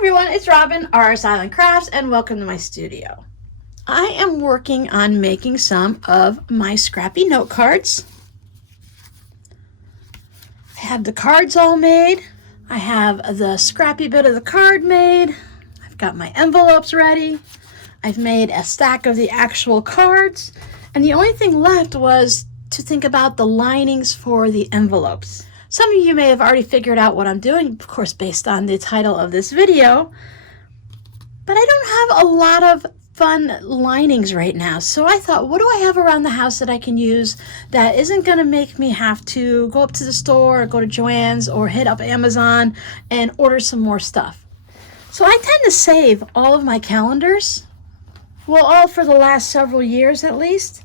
Everyone, it's Robin, RS Island Crafts, and welcome to my studio. I am working on making some of my scrappy note cards. I have the cards all made. I have the scrappy bit of the card made. I've got my envelopes ready. I've made a stack of the actual cards. And the only thing left was to think about the linings for the envelopes. Some of you may have already figured out what I'm doing, of course, based on the title of this video. But I don't have a lot of fun linings right now. So I thought, what do I have around the house that I can use that isn't going to make me have to go up to the store or go to Joann's or hit up Amazon and order some more stuff? So I tend to save all of my calendars. Well, all for the last several years at least.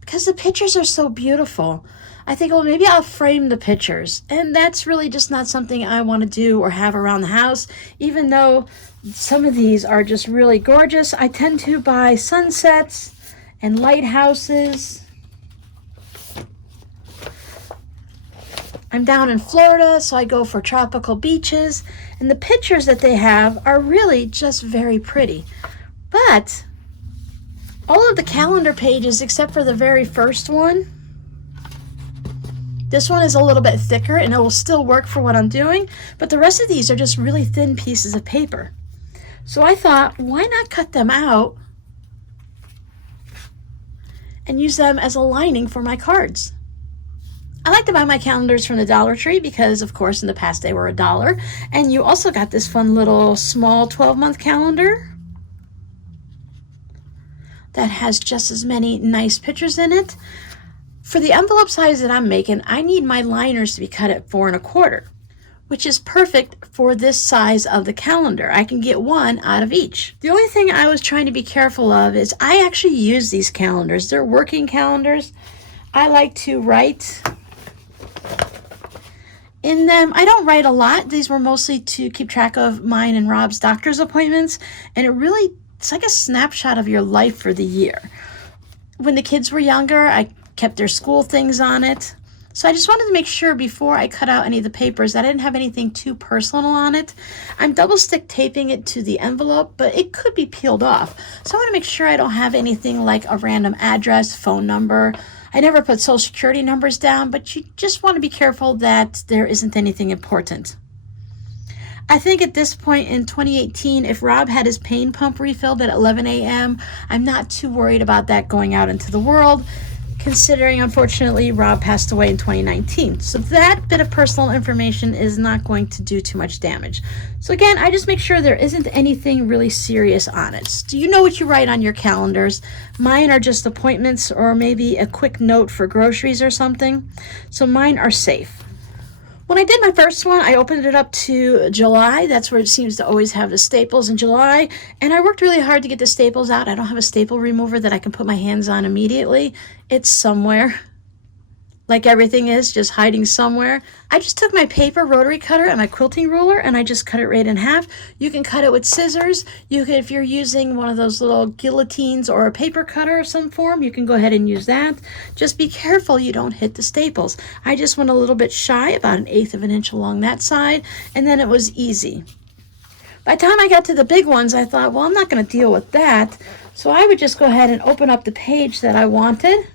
Because the pictures are so beautiful. I think, well, maybe I'll frame the pictures. And that's really just not something I want to do or have around the house. Even though some of these are just really gorgeous, I tend to buy sunsets and lighthouses. I'm down in Florida, so I go for tropical beaches. And the pictures that they have are really just very pretty. But all of the calendar pages, except for the very first one, this one is a little bit thicker and it will still work for what I'm doing, but the rest of these are just really thin pieces of paper. So I thought, why not cut them out and use them as a lining for my cards? I like to buy my calendars from the Dollar Tree because, of course, in the past they were $1. And you also got this fun little small 12-month calendar that has just as many nice pictures in it. For the envelope size that I'm making, I need my liners to be cut at 4 1/4, which is perfect for this size of the calendar. I can get one out of each. The only thing I was trying to be careful of is I actually use these calendars. They're working calendars. I like to write in them. I don't write a lot. These were mostly to keep track of mine and Rob's doctor's appointments, and it's like a snapshot of your life for the year. When the kids were younger, I kept their school things on it. So I just wanted to make sure before I cut out any of the papers that I didn't have anything too personal on it. I'm double stick taping it to the envelope, but it could be peeled off. So I want to make sure I don't have anything like a random address, phone number. I never put social security numbers down, but you just want to be careful that there isn't anything important. I think at this point in 2018, if Rob had his pain pump refilled at 11 a.m., I'm not too worried about that going out into the world, considering, unfortunately, Rob passed away in 2019. So that bit of personal information is not going to do too much damage. So again, I just make sure there isn't anything really serious on it. Do you know what you write on your calendars? Mine are just appointments or maybe a quick note for groceries or something. So mine are safe. When I did my first one, I opened it up to July. That's where it seems to always have the staples in July. And I worked really hard to get the staples out. I don't have a staple remover that I can put my hands on immediately. It's somewhere. Like everything is, just hiding somewhere. I just took my paper rotary cutter and my quilting ruler and I just cut it right in half. You can cut it with scissors. You can, if you're using one of those little guillotines or a paper cutter of some form, you can go ahead and use that. Just be careful you don't hit the staples. I just went a little bit shy, about 1/8 of an inch along that side, and then it was easy. By the time I got to the big ones, I thought, well, I'm not going to deal with that. So I would just go ahead and open up the page that I wanted.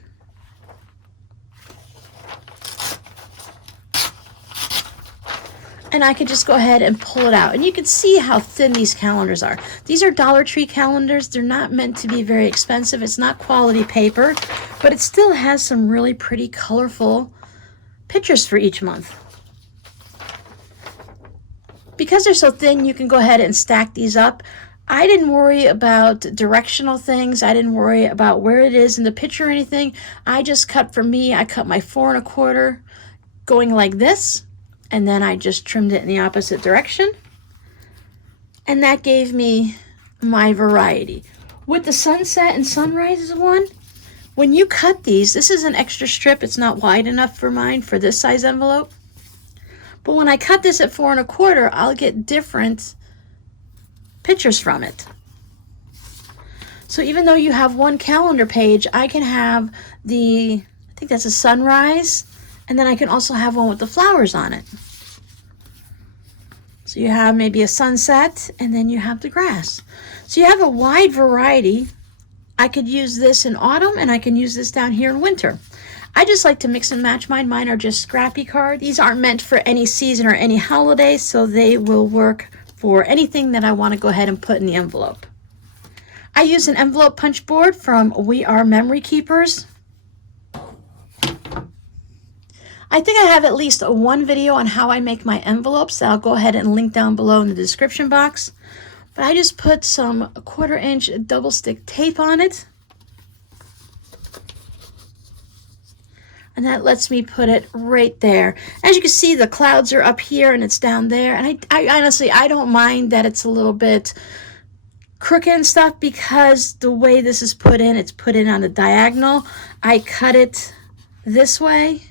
And I could just go ahead and pull it out. And you can see how thin these calendars are. These are Dollar Tree calendars. They're not meant to be very expensive. It's not quality paper, but it still has some really pretty, colorful pictures for each month. Because they're so thin, you can go ahead and stack these up. I didn't worry about directional things. I didn't worry about where it is in the picture or anything. I just cut, for me, I cut my 4 1/4 going like this. And then I just trimmed it in the opposite direction. And that gave me my variety. With the sunset and sunrises one, when you cut these, this is an extra strip. It's not wide enough for mine for this size envelope. But when I cut this at 4 1/4, I'll get different pictures from it. So even though you have one calendar page, I can have I think that's a sunrise, and then I can also have one with the flowers on it. So you have maybe a sunset, and then you have the grass. So you have a wide variety. I could use this in autumn, and I can use this down here in winter. I just like to mix and match mine. Mine are just scrappy cards. These aren't meant for any season or any holiday, so they will work for anything that I want to go ahead and put in the envelope. I use an envelope punch board from We Are Memory Keepers. I think I have at least one video on how I make my envelopes that I'll go ahead and link down below in the description box. But I just put some 1/4 inch double stick tape on it. And that lets me put it right there. As you can see, the clouds are up here and it's down there. And I honestly, I don't mind that it's a little bit crooked and stuff, because the way this is put in, it's put in on the diagonal. I cut it this way.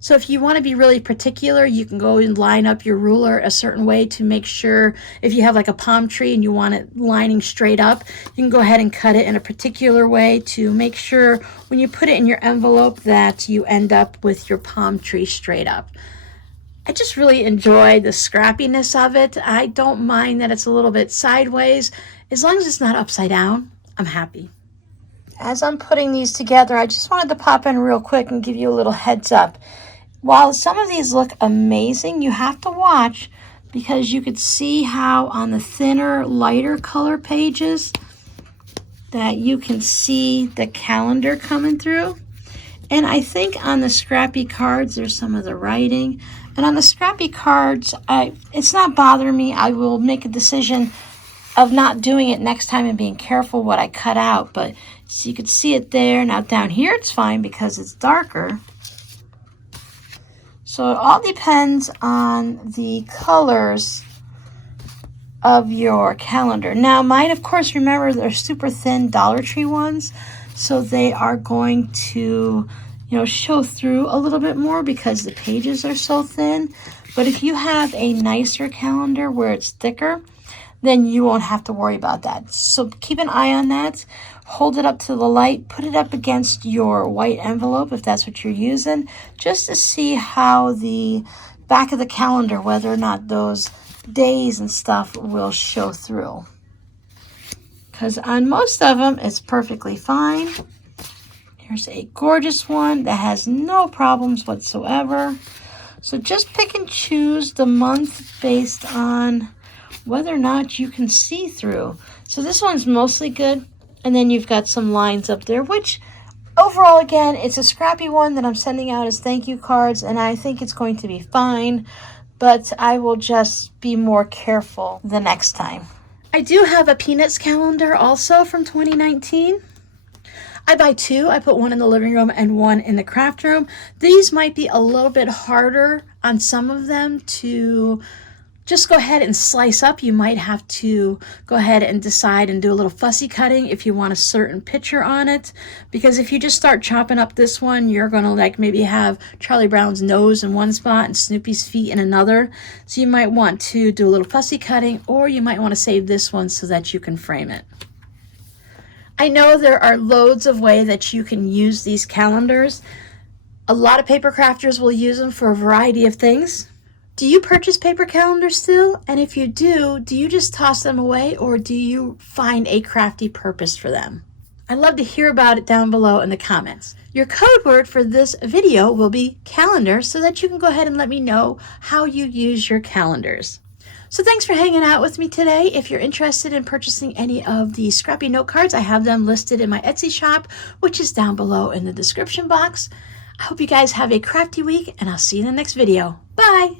So if you want to be really particular, you can go and line up your ruler a certain way to make sure, if you have like a palm tree and you want it lining straight up, you can go ahead and cut it in a particular way to make sure when you put it in your envelope that you end up with your palm tree straight up. I just really enjoy the scrappiness of it. I don't mind that it's a little bit sideways. As long as it's not upside down, I'm happy. As I'm putting these together, I just wanted to pop in real quick and give you a little heads up. While some of these look amazing, you have to watch, because you could see how on the thinner, lighter color pages that you can see the calendar coming through. And I think on the scrappy cards, there's some of the writing. And on the scrappy cards, it's not bothering me. I will make a decision of not doing it next time and being careful what I cut out. But so you could see it there. Now down here, it's fine because it's darker. So it all depends on the colors of your calendar. Now mine, of course, remember, they're super thin Dollar Tree ones. So they are going to, show through a little bit more because the pages are so thin. But if you have a nicer calendar where it's thicker, then you won't have to worry about that. So keep an eye on that. Hold it up to the light. Put it up against your white envelope if that's what you're using, just to see how the back of the calendar, whether or not those days and stuff will show through. Because on most of them, it's perfectly fine. Here's a gorgeous one that has no problems whatsoever. So just pick and choose the month based on whether or not you can see through. So this one's mostly good. And then you've got some lines up there, which overall, again, it's a scrappy one that I'm sending out as thank you cards. And I think it's going to be fine. But I will just be more careful the next time. I do have a Peanuts calendar also from 2019. I buy two. I put one in the living room and one in the craft room. These might be a little bit harder on some of them to just go ahead and slice up. You might have to go ahead and decide and do a little fussy cutting if you want a certain picture on it. Because if you just start chopping up this one, you're going to like maybe have Charlie Brown's nose in one spot and Snoopy's feet in another. So you might want to do a little fussy cutting, or you might want to save this one so that you can frame it. I know there are loads of ways that you can use these calendars. A lot of paper crafters will use them for a variety of things. Do you purchase paper calendars still? And if you do you just toss them away, or do you find a crafty purpose for them? I'd love to hear about it down below in the comments. Your code word for this video will be calendar, so that you can go ahead and let me know how you use your calendars. So thanks for hanging out with me today. If you're interested in purchasing any of the scrappy note cards, I have them listed in my Etsy shop, which is down below in the description box. I hope you guys have a crafty week, and I'll see you in the next video. Bye!